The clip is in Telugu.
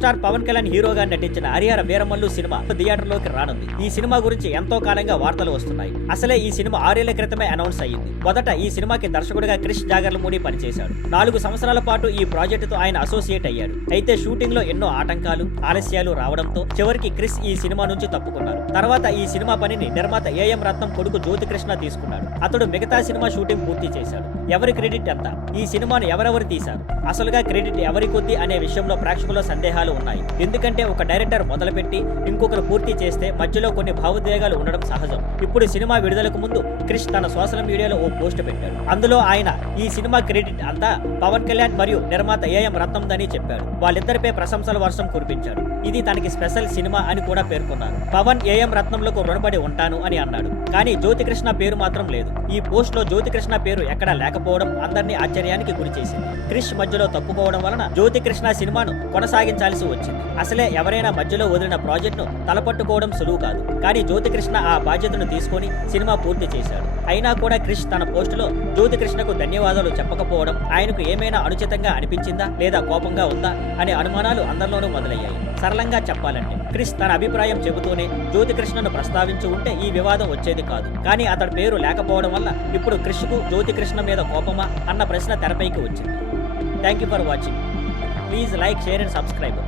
స్టార్ పవన్ కళ్యాణ్ హీరోగా నటించిన హరిహర వీరమల్లు సినిమా థియేటర్లోకి రానుంది. ఈ సినిమా గురించి ఎంతో కాలంగా వార్తలు వస్తున్నాయి. అసలే ఈ సినిమా 6 ఏళ్ల క్రితమే అనౌన్స్ అయ్యింది. మొదట ఈ సినిమాకి దర్శకుడిగా క్రిష్ జాగర్లమూడి పనిచేశాడు. 4 సంవత్సరాల పాటు ఈ ప్రాజెక్టుతో ఆయన అసోసియేట్ అయ్యాడు. అయితే షూటింగ్ లో ఎన్నో ఆటంకాలు, ఆలస్యాలు రావడంతో చివరికి క్రిష్ ఈ సినిమా నుంచి తప్పుకున్నారు. తర్వాత ఈ సినిమా పనిని నిర్మాత ఏఎం రత్నం కొడుకు జ్యోతికృష్ణ తీసుకున్నాడు. అతడు మిగతా సినిమా షూటింగ్ పూర్తి చేశాడు. ఎవరి క్రెడిట్ ఎంత? ఈ సినిమాను ఎవరెవరు తీశారు? అసలుగా క్రెడిట్ ఎవరి కొద్ది అనే విషయంలో ప్రేక్షకుల్లో సందేహాలు ఉన్నాయి. ఎందుకంటే ఒక డైరెక్టర్ మొదలుపెట్టి ఇంకొకరు పూర్తి చేస్తే మధ్యలో కొన్ని భావోద్వేగాలు ఉండడం సహజం. ఇప్పుడు సినిమా విడుదలకు ముందు క్రిష్ తన సోషల్ మీడియాలో ఓ పోస్ట్ పెట్టాడు. అందులో ఆయన ఈ సినిమా క్రెడిట్ అంతా పవన్ కళ్యాణ్ మరియు నిర్మాత ఏఎం రత్నందని చెప్పాడు. వాళ్ళిద్దరిపై ప్రశంసల వర్షం కురిపించాడు. ఇది తనకి స్పెషల్ సినిమా అని కూడా పేర్కొన్నారు. పవన్ ఏఎం రత్నంలకు రుణపడి ఉంటాను అని అన్నాడు. కానీ జ్యోతికృష్ణ పేరు మాత్రం లేదు. ఈ పోస్ట్ లో జ్యోతికృష్ణ పేరు ఎక్కడా లేకపోవడం అందరినీ ఆశ్చర్యానికి గురి చేసింది. క్రిష్ మధ్యలో తప్పుకోవడం వలన జ్యోతికృష్ణ సినిమాను కొనసాగించాల్సి వచ్చింది. అసలే ఎవరైనా మధ్యలో వదిలిన ప్రాజెక్టును తలపట్టుకోవడం సులువు కాదు. కానీ జ్యోతికృష్ణ ఆ బాధ్యతను తీసుకొని సినిమా పూర్తి చేశాడు. అయినా కూడా క్రిష్ తన పోస్టులో జ్యోతికృష్ణకు ధన్యవాదాలు చెప్పకపోవడం ఆయనకు ఏమైనా అనుచితంగా అనిపించిందా లేదా కోపంగా ఉందా అనే అనుమానాలు అందరిలోనూ మొదలయ్యాయి. సరళంగా చెప్పాలంటే క్రిష్ తన అభిప్రాయం చెబుతూనే జ్యోతికృష్ణను ప్రస్తావించి ఉంటే ఈ వివాదం వచ్చేది కాదు. కానీ అతడి పేరు లేకపోవడం వల్ల ఇప్పుడు క్రిష్కు జ్యోతికృష్ణ మీద కోపమా అన్న ప్రశ్న తెరపైకి వచ్చింది. Thank you for watching. Please like, share and subscribe.